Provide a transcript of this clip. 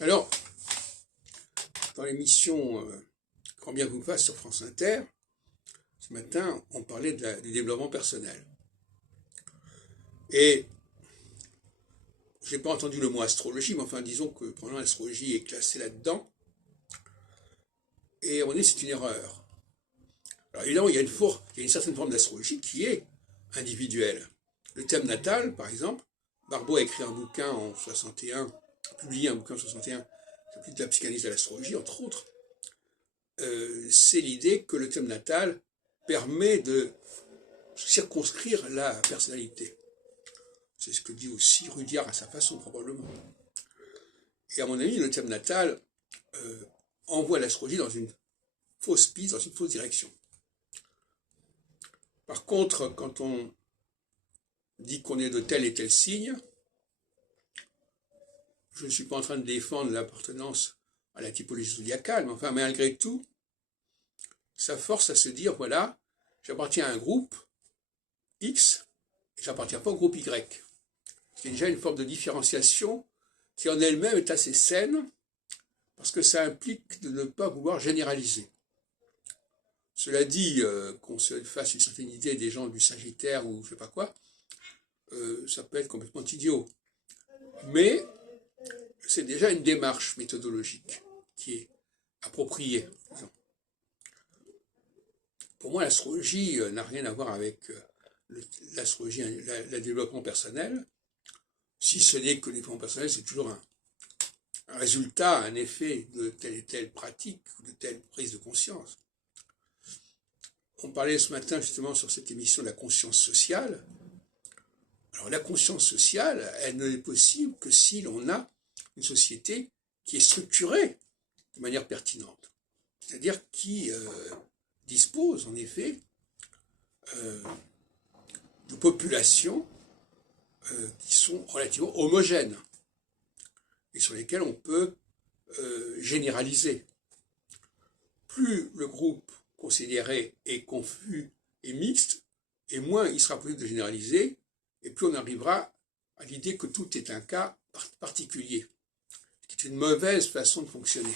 Alors, dans l'émission Quand bien vous fasse sur France Inter, ce matin, on parlait du développement personnel. Et je n'ai pas entendu le mot astrologie, mais enfin, disons que pendant l'astrologie est classée là-dedans. Et on est, c'est une erreur. Alors évidemment, il y a une certaine forme d'astrologie qui est individuelle. Le thème natal, par exemple, Barbeau a écrit un bouquin en 61, publié un bouquin en 61, qui s'appelle de la psychanalyse de l'astrologie, entre autres. C'est l'idée que le thème natal permet de circonscrire la personnalité. C'est ce que dit aussi Rudyard à sa façon, probablement. Et à mon avis, le thème natal envoie l'astrologie dans une fausse piste, dans une fausse direction. Par contre, quand on dit qu'on est de tel et tel signe, je ne suis pas en train de défendre l'appartenance à la typologie zodiacale, mais enfin, malgré tout, ça force à se dire, voilà, j'appartiens à un groupe X, et j'appartiens pas au groupe Y. C'est déjà une forme de différenciation qui en elle-même est assez saine, parce que ça implique de ne pas vouloir généraliser. Cela dit, qu'on se fasse une certaine idée des gens du Sagittaire ou je sais pas quoi, ça peut être complètement idiot. Mais c'est déjà une démarche méthodologique qui est appropriée. Pour moi, l'astrologie n'a rien à voir avec l'astrologie, le développement personnel, si ce n'est que le développement personnel, c'est toujours un résultat, un effet de telle et telle pratique, de telle prise de conscience. On parlait ce matin justement sur cette émission de la conscience sociale. Alors la conscience sociale, elle ne est possible que si l'on a une société qui est structurée de manière pertinente. C'est-à-dire qui dispose en effet de populations qui sont relativement homogènes et sur lesquelles on peut généraliser. Plus le groupe considéré est confus et mixte, et moins il sera possible de généraliser, et plus on arrivera à l'idée que tout est un cas particulier, ce qui est une mauvaise façon de fonctionner.